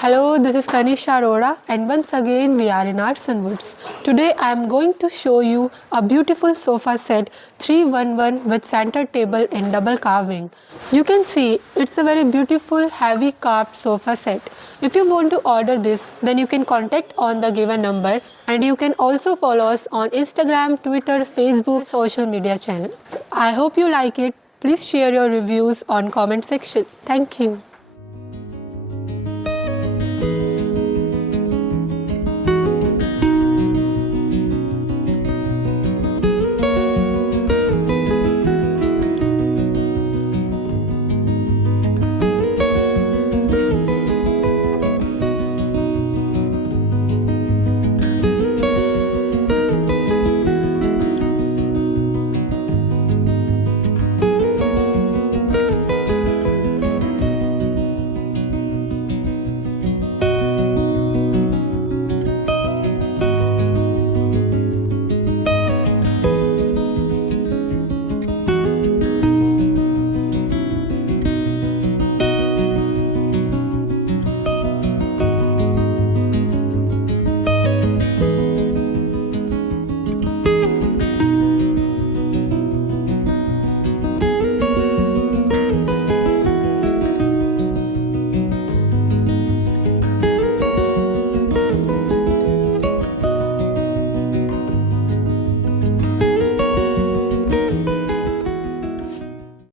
Hello, this is Tanisha Arora and once again we are in Aarsun Woods. Today I am going to show you a beautiful sofa set 311 with center table in double carving. You can see it's a very beautiful heavy carved sofa set. If you want to order this, then you can contact on the given number, and you can also follow us on Instagram, Twitter, Facebook, social media channels. I hope you like it. Please share your reviews on comment section. Thank you.